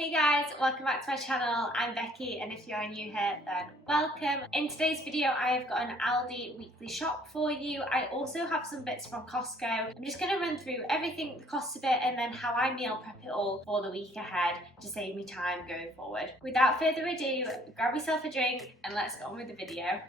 Hey guys, welcome back to my channel. I'm Becky, and if you're new here, then welcome. In today's video, I have got an Aldi weekly shop for you. I also have some bits from Costco. I'm just going to run through everything that costs a bit and then how I meal prep it all for the week ahead to save me time going forward. Without further ado, grab yourself a drink and let's get on with the video.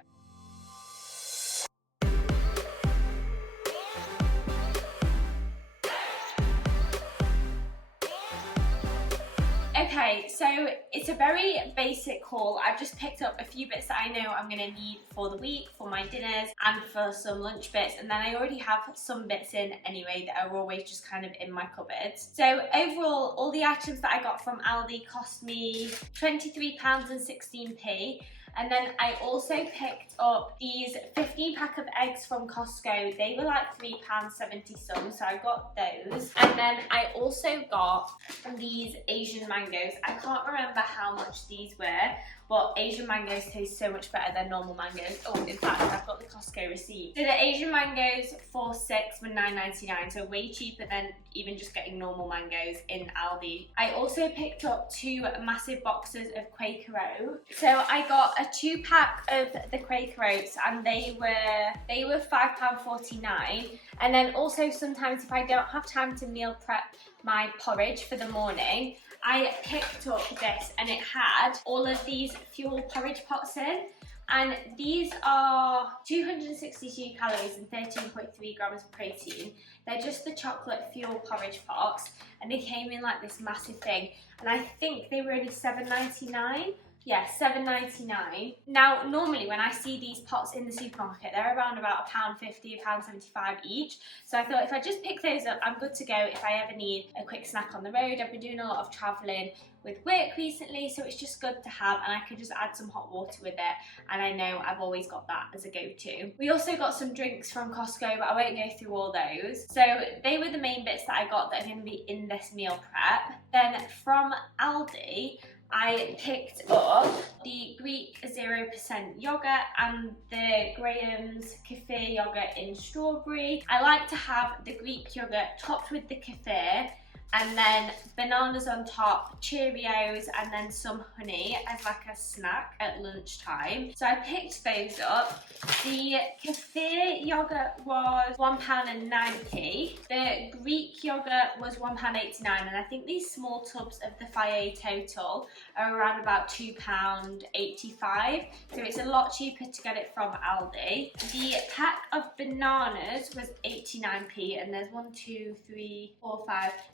Okay, so it's a very basic haul. I've just picked up a few bits that I know I'm going to need for the week, for my dinners and for some lunch bits, and then I already have some bits in anyway that are always just kind of in my cupboards. So overall, all the items that I got from Aldi cost me £23.16. And then I also picked up these 15 pack of eggs from Costco. They were like £3.70 some, so I got those. And then I also got these Asian mangoes. I can't remember how much these were, but Asian mangoes taste so much better than normal mangoes. Oh, in fact, I've got the Costco receipt. So the Asian mangoes for 6 were $9.99, so way cheaper than even just getting normal mangoes in Aldi. I also picked up 2 massive boxes of Quaker Oats. So I got a 2-pack of the Quaker Oats, and they were £5.49. And then also sometimes if I don't have time to meal prep my porridge for the morning, I picked up this, and it had all of these fuel porridge pots in, and these are 262 calories and 13.3 grams of protein. They're just the chocolate fuel porridge pots, and they came in like this massive thing, and I think they were only $7.99. Yeah, $7.99. Now, normally when I see these pots in the supermarket, they're around about £1.50, £1.75 each. So I thought if I just pick those up, I'm good to go if I ever need a quick snack on the road. I've been doing a lot of travelling with work recently, so it's just good to have, and I can just add some hot water with it, and I know I've always got that as a go-to. We also got some drinks from Costco, but I won't go through all those. So they were the main bits that I got that are going to be in this meal prep. Then from Aldi, I picked up the Greek 0% yogurt and the Graham's kefir yogurt in strawberry. I like to have the Greek yogurt topped with the kefir, and then bananas on top, Cheerios, and then some honey as like a snack at lunchtime. So I picked those up. The kefir yogurt was £1.09. The Greek yogurt was £1.89, and I think these small tubs of the Faye total are around about £2.85. So it's a lot cheaper to get it from Aldi. The pack of bananas was 89p, and there's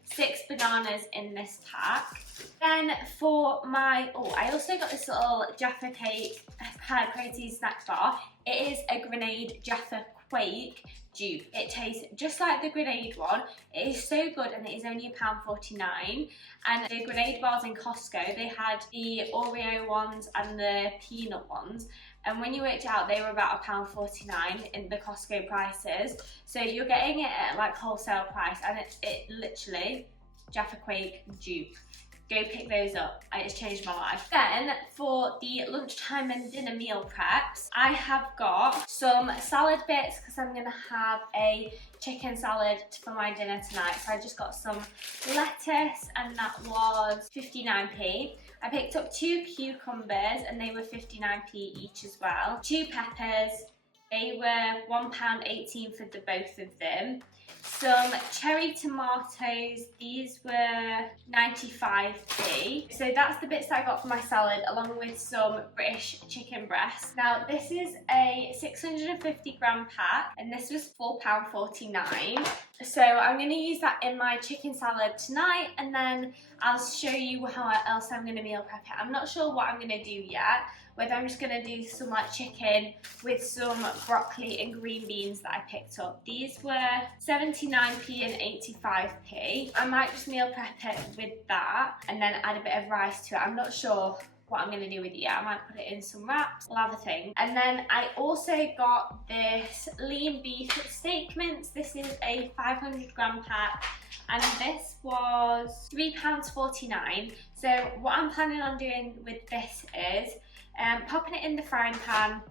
6 bananas in this pack. Then for my, I also got this little Jaffa cake protein snack bar. It is a grenade Jaffa Quake dupe. It tastes just like the grenade one. It is so good, and it is only £1.49. And the grenade bars in Costco, they had the Oreo ones and the peanut ones, and when you worked it out, they were about £1.49 in the Costco prices. So you're getting it at like wholesale price, and it literally Jaffa Quake dupe. Go pick those up. It's changed my life. Then for the lunchtime and dinner meal preps, I have got some salad bits because I'm gonna have a chicken salad for my dinner tonight. So I just got some lettuce, and that was 59p. I picked up 2 cucumbers, and they were 59p each as well. 2 peppers, they were £1.18 for the both of them. Some cherry tomatoes, these were 95p. So that's the bits that I got for my salad, along with some British chicken breasts. Now this is a 650 gram pack, and this was £4.49. So I'm going to use that in my chicken salad tonight, and then I'll show you how else I'm going to meal prep it. I'm not sure what I'm going to do yet, whether I'm just going to do some like chicken with some broccoli and green beans that I picked up. These were 79p and 85p. I might just meal prep it with that and then add a bit of rice to it. I'm not sure what I'm going to do with it yet. I might put it in some wraps. We'll have a think. And then I also got this lean beef steak mince. This is a 500 gram pack, and this was £3.49. So what I'm planning on doing with this is popping it in the frying pan.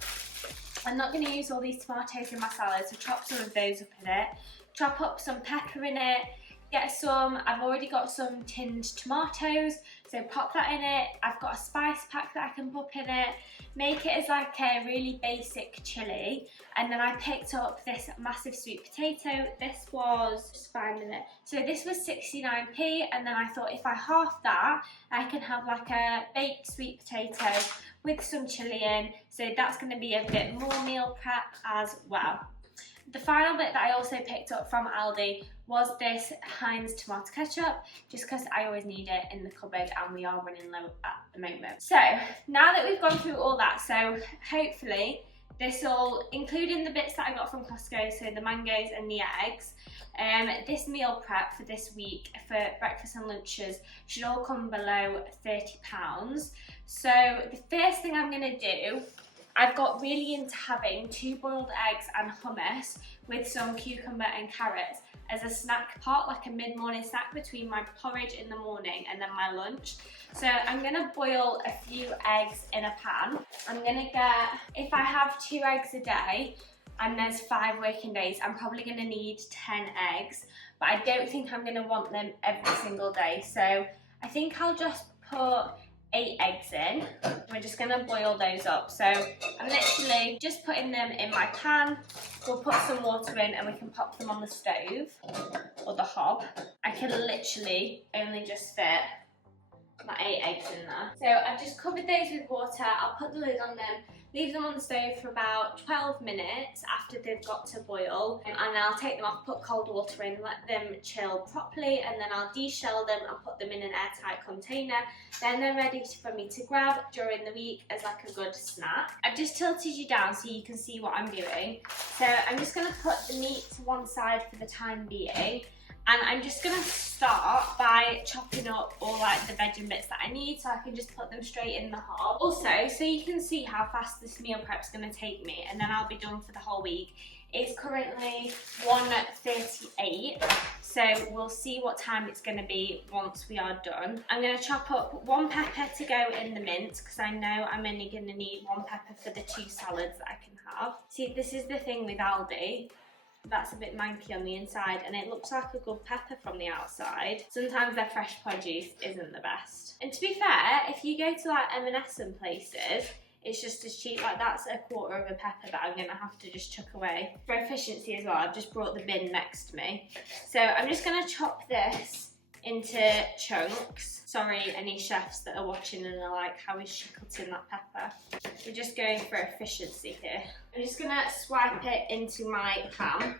I'm not going to use all these tomatoes in my salad, so chop some of those up in it. Chop up some pepper in it, get some, I've already got some tinned tomatoes, So pop that in it. I've got a spice pack that I can pop in it. Make it as like a really basic chilli. And then I picked up this massive sweet potato. This was, just finding it. So this was 69p, and then I thought if I half that, I can have like a baked sweet potato with some chilli in. So that's gonna be a bit more meal prep as well. The final bit that I also picked up from Aldi was this Heinz tomato ketchup, just because I always need it in the cupboard and we are running low at the moment. So now that we've gone through all that, so hopefully this will, including the bits that I got from Costco, so the mangoes and the eggs, this meal prep for this week for breakfast and lunches should all come below £30. So the first thing I'm going to do, I've got really into having 2 boiled eggs and hummus with some cucumber and carrots as a snack pot, like a mid-morning snack between my porridge in the morning and then my lunch. So I'm gonna boil a few eggs in a pan. I'm gonna get, if I have 2 eggs a day and there's 5 working days, I'm probably gonna need 10 eggs, but I don't think I'm gonna want them every single day. So I think I'll just put 8 eggs in. We're just gonna boil those up. So I'm literally just putting them in my pan. We'll put some water in and we can pop them on the stove or the hob. I can literally only just fit my 8 eggs in there. So I've just covered those with water. I'll put the lid on them, leave them on the stove for about 12 minutes after they've got to boil, and I'll take them off, put cold water in, let them chill properly, and then I'll de-shell them and put them in an airtight container. Then they're ready for me to grab during the week as like a good snack. I've just tilted you down so you can see what I'm doing. So I'm just going to put the meat to one side for the time being. And I'm just gonna start by chopping up all like the veg bits that I need, so I can just put them straight in the hob. Also, so you can see how fast this meal prep's gonna take me, and then I'll be done for the whole week. It's currently 1:38, so we'll see what time it's gonna be once we are done. I'm gonna chop up 1 pepper to go in the mince, because I know I'm only gonna need 1 pepper for the 2 salads that I can have. See, this is the thing with Aldi. That's a bit manky on the inside, and it looks like a good pepper from the outside. Sometimes their fresh produce isn't the best. And to be fair, if you go to like M&S and places, it's just as cheap. Like that's a quarter of a pepper that I'm gonna have to just chuck away. For efficiency as well, I've just brought the bin next to me. So I'm just gonna chop this into chunks. Sorry, any chefs that are watching and are like, how is she cutting that pepper? We're just going for efficiency here. I'm just gonna swipe it into my pan,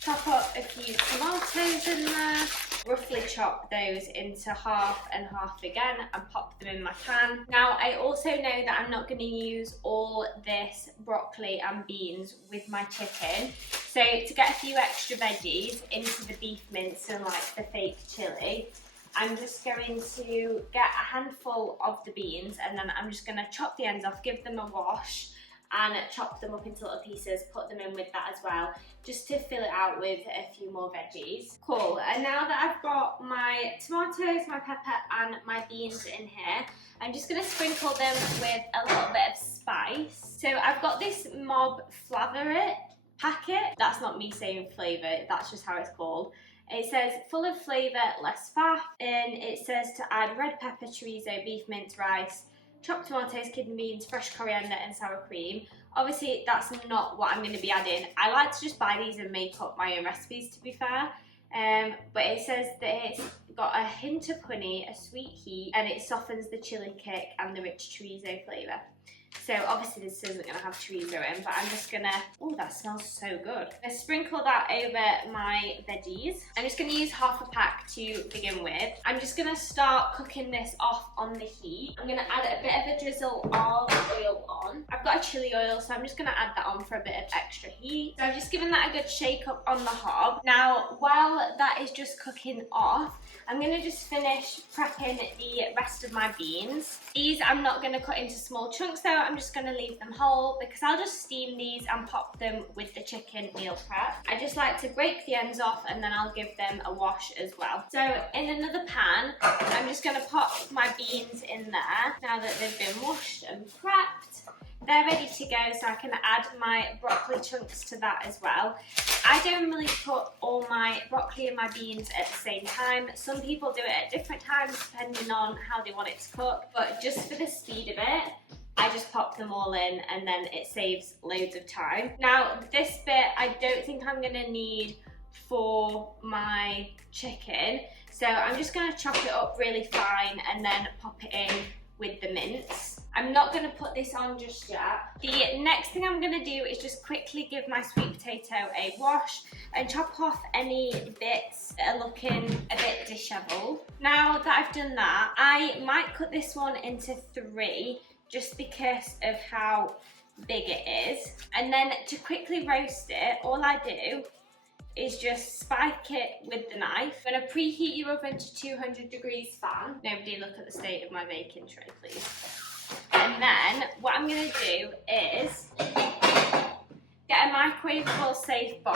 chop up a few tomatoes in there, roughly chop those into half and half again and pop them in my pan. Now I also know that I'm not gonna use all this broccoli and beans with my chicken. So to get a few extra veggies into the beef mince and like the fake chili, I'm just going to get a handful of the beans, and then I'm just gonna chop the ends off, give them a wash, and chop them up into little pieces, put them in with that as well, just to fill it out with a few more veggies. Cool, and now that I've got my tomatoes, my pepper, and my beans in here, I'm just gonna sprinkle them with a little bit of spice. So I've got this Mob Flavor It packet. That's not me saying flavour, that's just how it's called. It says full of flavour, less faff, and it says to add red pepper, chorizo, beef mince, rice, chopped tomatoes, kidney beans, fresh coriander and sour cream. Obviously that's not what I'm going to be adding. I like to just buy these and make up my own recipes, to be fair. But it says that it's got a hint of honey, a sweet heat, and it softens the chili kick and the rich chorizo flavour. So obviously this isn't going to have chorizo in, but I'm just going to, oh that smells so good. I'm going to sprinkle that over my veggies. I'm just going to use half a pack to begin with. I'm just going to start cooking this off on the heat. I'm going to add a bit of a drizzle of oil on. I've got a chili oil, so I'm just going to add that on for a bit of extra heat. So I've just given that a good shake up on the hob. Now while that is just cooking off, I'm going to just finish prepping the rest of my beans. These I'm not going to cut into small chunks though, I'm just going to leave them whole because I'll just steam these and pop them with the chicken meal prep. I just like to break the ends off and then I'll give them a wash as well. So in another pan, I'm just going to pop my beans in there now that they've been washed and prepped. they're ready to go, so I can add my broccoli chunks to that as well. I don't really put all my broccoli and my beans at the same time. Some people do it at different times depending on how they want it to cook, but just for the speed of it, I just pop them all in and then it saves loads of time. Now this bit I don't think I'm gonna need for my chicken, so I'm just gonna chop it up really fine and then pop it in with the mince. I'm not gonna put this on just yet. The next thing I'm gonna do is just quickly give my sweet potato a wash and chop off any bits that are looking a bit disheveled. Now that I've done that, I might cut this one into 3 just because of how big it is. And then to quickly roast it, all I do is just spike it with the knife. I'm gonna preheat your oven to 200 degrees fan. Nobody look at the state of my baking tray, please. And then what I'm gonna do is get a microwavable safe bowl.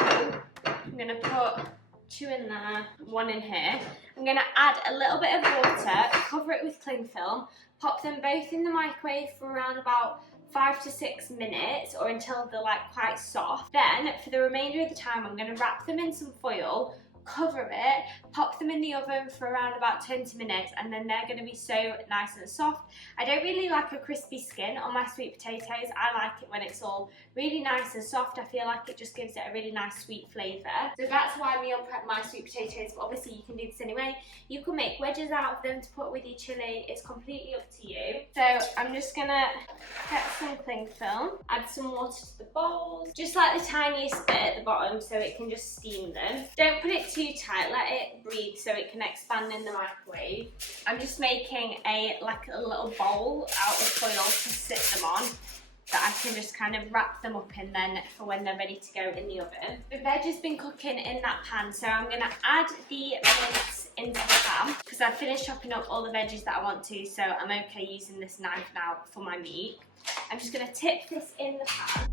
I'm gonna put 2 in there, 1 in here. I'm gonna add a little bit of water, cover it with cling film, pop them both in the microwave for around about 5 to 6 minutes or until they're like quite soft. Then for the remainder of the time, I'm gonna wrap them in some foil, cover it, pop them in the oven for around about 20 minutes, and then they're going to be so nice and soft. I don't really like a crispy skin on my sweet potatoes. I like it when it's all really nice and soft. I feel like it just gives it a really nice sweet flavour. So that's why I meal prep my sweet potatoes, but obviously you can do this anyway. You can make wedges out of them to put with your chilli. It's completely up to you. So I'm just going to get some cling film, add some water to the bowls, just like the tiniest bit at the bottom so it can just steam them. Don't put it too tight, let it breathe so it can expand in the microwave. I'm just making a little bowl out of foil to sit them on, that I can just kind of wrap them up in then for when they're ready to go in the oven. The veg has been cooking in that pan, so I'm going to add the mince into the pan because I've finished chopping up all the veggies that I want to, so I'm okay using this knife now for my meat. I'm just going to tip this in the pan.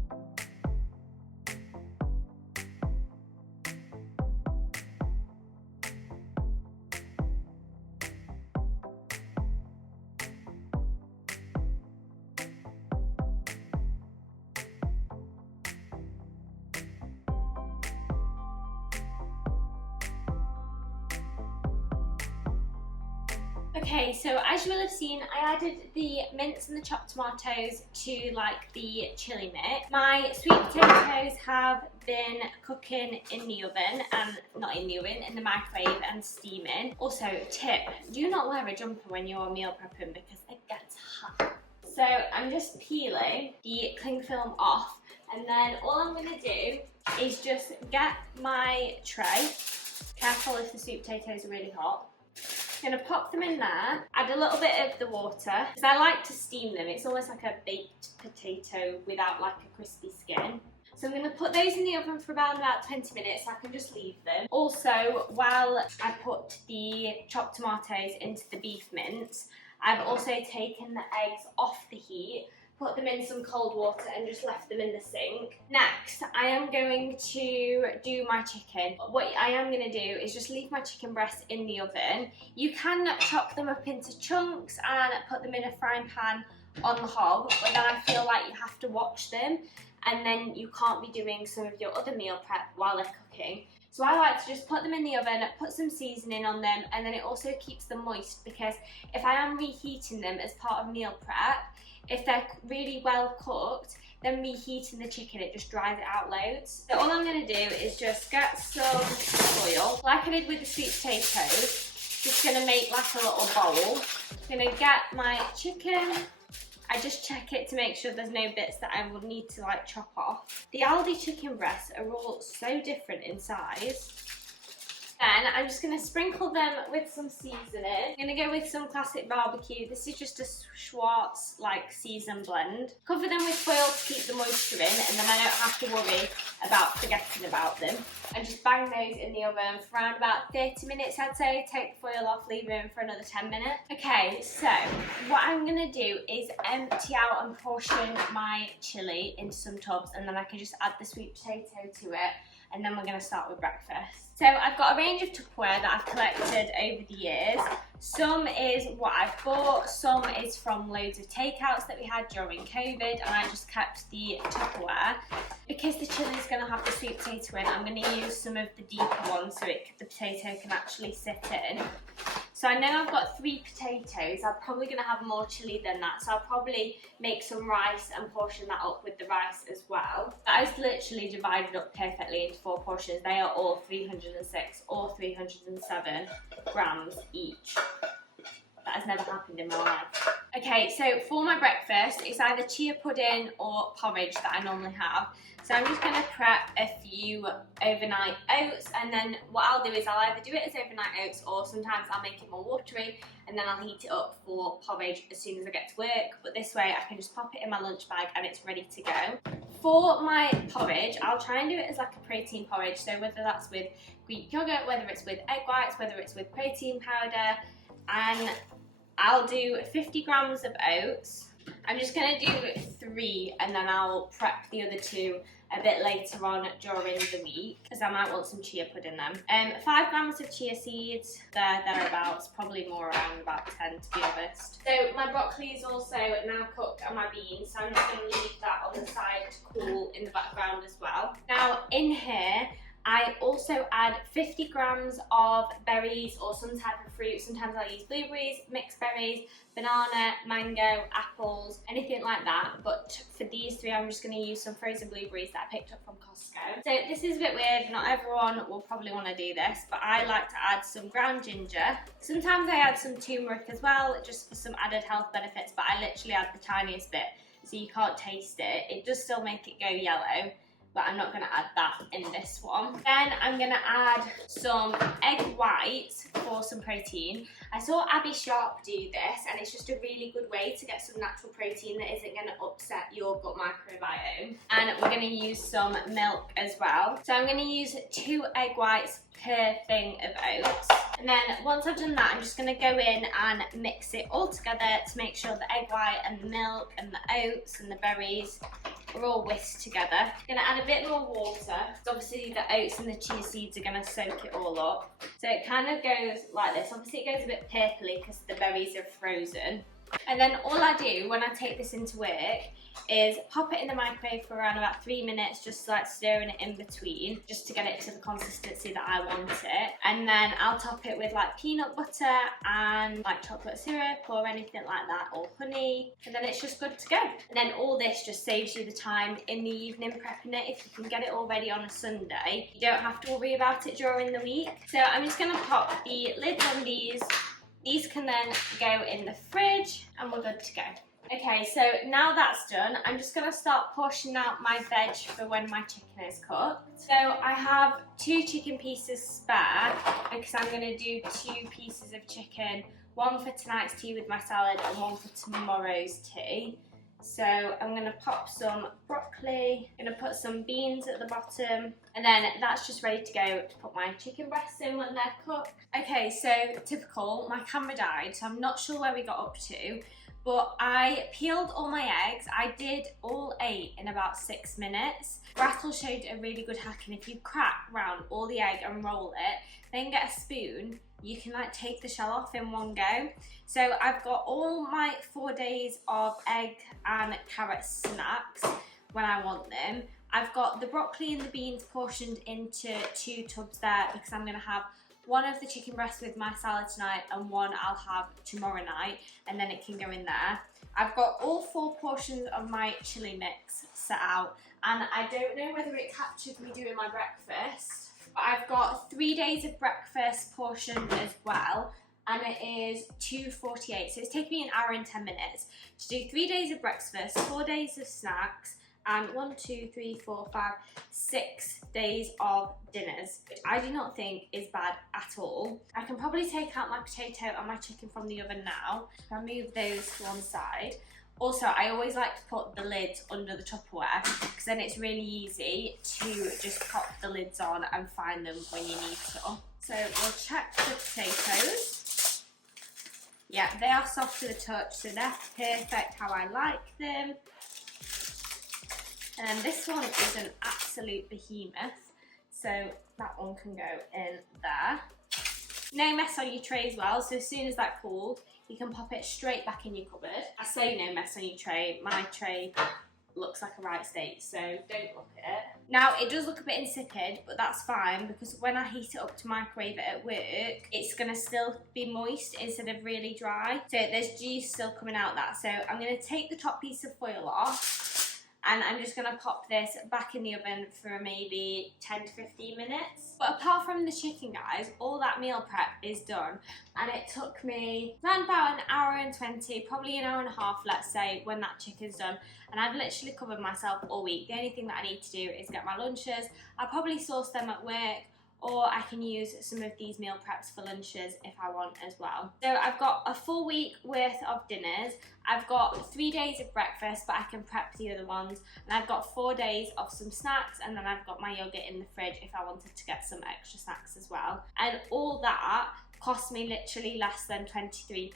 Okay, so as you will have seen, I added the mince and the chopped tomatoes to like the chili mix. My sweet potatoes have been cooking in the oven, not in the oven, in the microwave and steaming. Also, tip, do not wear a jumper when you're meal prepping because it gets hot. So I'm just peeling the cling film off, and then all I'm gonna do is just get my tray. Careful if the sweet potatoes are really hot. I'm going to pop them in there, add a little bit of the water, because I like to steam them. It's almost like a baked potato without like a crispy skin. So I'm going to put those in the oven for about 20 minutes so I can just leave them. Also, while I put the chopped tomatoes into the beef mince, I've also taken the eggs off the heat, put them in some cold water and just left them in the sink. Next, I am going to do my chicken. What I am going to do is just leave my chicken breasts in the oven. You can chop them up into chunks and put them in a frying pan on the hob, but then I feel like you have to watch them and then you can't be doing some of your other meal prep while they're cooking. So I like to just put them in the oven, put some seasoning on them, and then it also keeps them moist because if I am reheating them as part of meal prep, if they're really well cooked, then reheating the chicken, it just dries it out loads. So all I'm going to do is just get some oil, like I did with the sweet potatoes. Just going to make like a little bowl. I'm going to get my chicken. I just check it to make sure there's no bits that I will need to like chop off. The Aldi chicken breasts are all so different in size. Then I'm just going to sprinkle them with some seasoning. I'm going to go with some classic barbecue. This is just a Schwartz like seasoned blend. Cover them with foil to keep the moisture in, and then I don't have to worry about forgetting about them. And just bang those in the oven for around about 30 minutes, I'd say. Take the foil off, leave them for another 10 minutes. Okay, so what I'm going to do is empty out and portion my chili into some tubs, and then I can just add the sweet potato to it. And then we're going to start with breakfast. So I've got a range of Tupperware that I've collected over the years. Some is what I've bought, some is from loads of takeouts that we had during COVID, and I just kept the Tupperware. Because the chilli is going to have the sweet potato in, I'm going to use some of the deeper ones so the potato can actually sit in. So I know I've got 3 potatoes. I'm probably going to have more chilli than that, so I'll probably make some rice and portion that up with the rice as well. That is literally divided up perfectly into 4 portions. They are all 306 or 307 grams each. That has never happened in my life. Okay, so for my breakfast, it's either chia pudding or porridge that I normally have. So I'm just going to prep a few overnight oats, and then what I'll do is I'll either do it as overnight oats, or sometimes I'll make it more watery and then I'll heat it up for porridge as soon as I get to work. But this way I can just pop it in my lunch bag and it's ready to go. For my porridge, I'll try and do it as like a protein porridge, so whether that's with Greek yogurt, whether it's with egg whites, whether it's with protein powder, and I'll do 50 grams of oats. I'm just going to do 3 and then I'll prep the other 2 a bit later on during the week, because I might want some chia pudding then. 5 grams of chia seeds, thereabouts, probably more around about 10 to be honest. So my broccoli is also now cooked and my beans, so I'm just going to leave that on the side to cool in the background as well. Now in here, I also add 50 grams of berries or some type of fruit. Sometimes I'll use blueberries, mixed berries, banana, mango, apples, anything like that. But for these 3, I'm just going to use some frozen blueberries that I picked up from Costco. So this is a bit weird. Not everyone will probably want to do this, but I like to add some ground ginger. Sometimes I add some turmeric as well, just for some added health benefits, but I literally add the tiniest bit, so you can't taste it. It does still make it go yellow, but I'm not going to add that in this one. Then I'm going to add some egg whites for some protein. I saw Abby Sharp do this, and it's just a really good way to get some natural protein that isn't going to upset your gut microbiome. And we're going to use some milk as well. So I'm going to use 2 egg whites per thing of oats. And then once I've done that, I'm just going to go in and mix it all together to make sure the egg white and the milk and the oats and the berries are all whisked together. I'm going to add a bit more water, because obviously the oats and the chia seeds are going to soak it all up. So it kind of goes like this. Obviously it goes a bit purpley because the berries are frozen. And then all I do when I take this into work is pop it in the microwave for around about 3 minutes, just like stirring it in between, just to get it to the consistency that I want it. And then I'll top it with like peanut butter and like chocolate syrup or anything like that, or honey, and then it's just good to go. And then all this just saves you the time in the evening prepping it. If you can get it all ready on a Sunday, you don't have to worry about it during the week. So I'm just going to pop the lid on these. These can then go in the fridge and we're good to go. Okay, so now that's done, I'm just going to start portioning out my veg for when my chicken is cooked. So I have 2 chicken pieces spare, because I'm going to do 2 pieces of chicken, one for tonight's tea with my salad and one for tomorrow's tea. So I'm going to pop some broccoli, I'm going to put some beans at the bottom, and then that's just ready to go to put my chicken breasts in when they're cooked. Okay, so typical, my camera died, so I'm not sure where we got up to, but I peeled all my eggs. I did all 8 in about 6 minutes. Rattle showed a really good hack, and if you crack round all the egg and roll it, then get a spoon, you can like take the shell off in one go. So I've got all my 4 days of egg and carrot snacks when I want them. I've got the broccoli and the beans portioned into 2 tubs there, because I'm going to have one of the chicken breasts with my salad tonight and one I'll have tomorrow night, and then it can go in there. I've got all 4 portions of my chili mix set out, and I don't know whether it captured me doing my breakfast, but I've got 3 days of breakfast portioned as well, and it is 2:48, so it's taken me an hour and 10 minutes to do 3 days of breakfast, 4 days of snacks, and 6 days of dinners, which I do not think is bad at all. I can probably take out my potato and my chicken from the oven now. I'll move those to one side. Also, I always like to put the lids under the Tupperware, because then it's really easy to just pop the lids on and find them when you need to. So we'll check the potatoes. Yeah, they are soft to the touch, so they're perfect how I like them. And this one is an absolute behemoth. So that one can go in there. No mess on your tray as well, so as soon as that cooled, you can pop it straight back in your cupboard. I say no mess on your tray, my tray looks like a right state, so don't look at it. Now, it does look a bit insipid, but that's fine because when I heat it up to microwave it at work, it's gonna still be moist instead of really dry. So there's juice still coming out that. So I'm gonna take the top piece of foil off and I'm just gonna pop this back in the oven for maybe 10 to 15 minutes. But apart from the chicken, guys, all that meal prep is done. And it took me around about an hour and 20, probably an hour and a half, let's say, when that chicken's done. And I've literally covered myself all week. The only thing that I need to do is get my lunches. I'll probably source them at work, or I can use some of these meal preps for lunches if I want as well. So I've got a full week worth of dinners. I've got 3 days of breakfast, but I can prep the other ones. And I've got 4 days of some snacks, and then I've got my yogurt in the fridge if I wanted to get some extra snacks as well. And all that cost me literally less than £23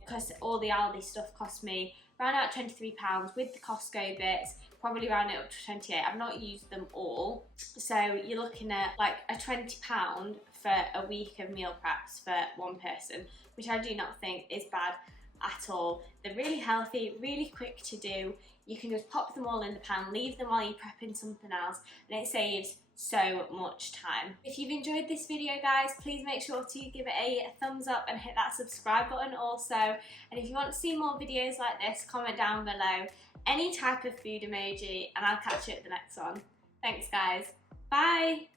because all the Aldi stuff cost me around about £23 with the Costco bits, probably round it up to 28. I've not used them all. So you're looking at like a £20 for a week of meal preps for one person, which I do not think is bad at all. They're really healthy, really quick to do. You can just pop them all in the pan, leave them while you're prepping something else, and it saves so much time. If you've enjoyed this video, guys, please make sure to give it a thumbs up and hit that subscribe button also. And if you want to see more videos like this, comment down below any type of food emoji, and I'll catch you at the next one. Thanks, guys. Bye.